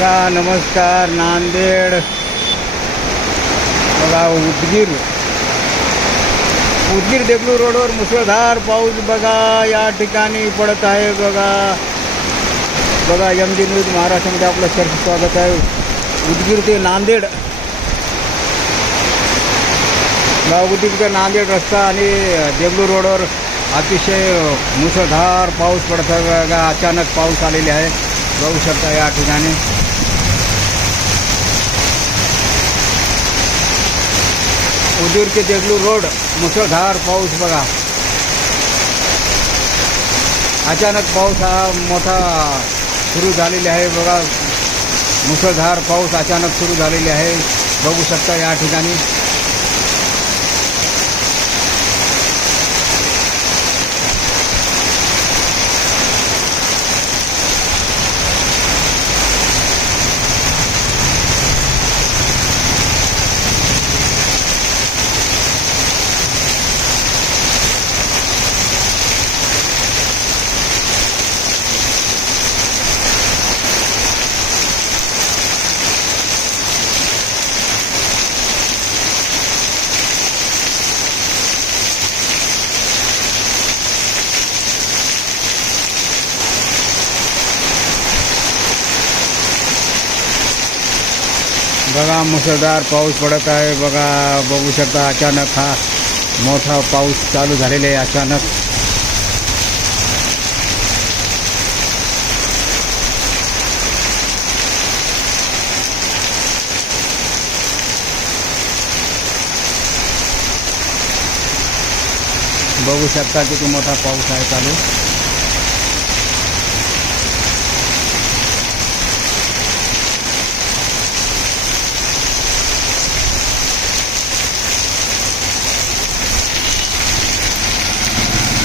बघा नमस्कार नांदेड बघा उदगीर देगलूर रोडवर मुसळधार पाऊस बघा या ठिकाणी पडत आहे। बघा MG न्यूज महाराष्ट्रामध्ये आपलं सर्व स्वागत आहे। उदगीर ते नांदेड उदगीर ते नांदेड रस्ता आणि देगलूर रोडवर अतिशय मुसळधार पाऊस पडत आहे। बघा अचानक पाऊस आलेले आहे, बघू शकता या ठिकाणी। उदगीर ते देगलूर रोड मुसळधार पाऊस बघा, अचानक पाऊस हा मोठा सुरू झालेले आहे। बघा मुसळधार पाऊस अचानक सुरू झालेले आहे, बघू शकता या ठिकाणी। बघा मुसळधार पाऊस पडत आहे। बघा बघू शकता अचानक हा मोठा पाऊस चालू झालेला आहे अचानक। बघू शकता किती मोठा पाऊस आहे चालू।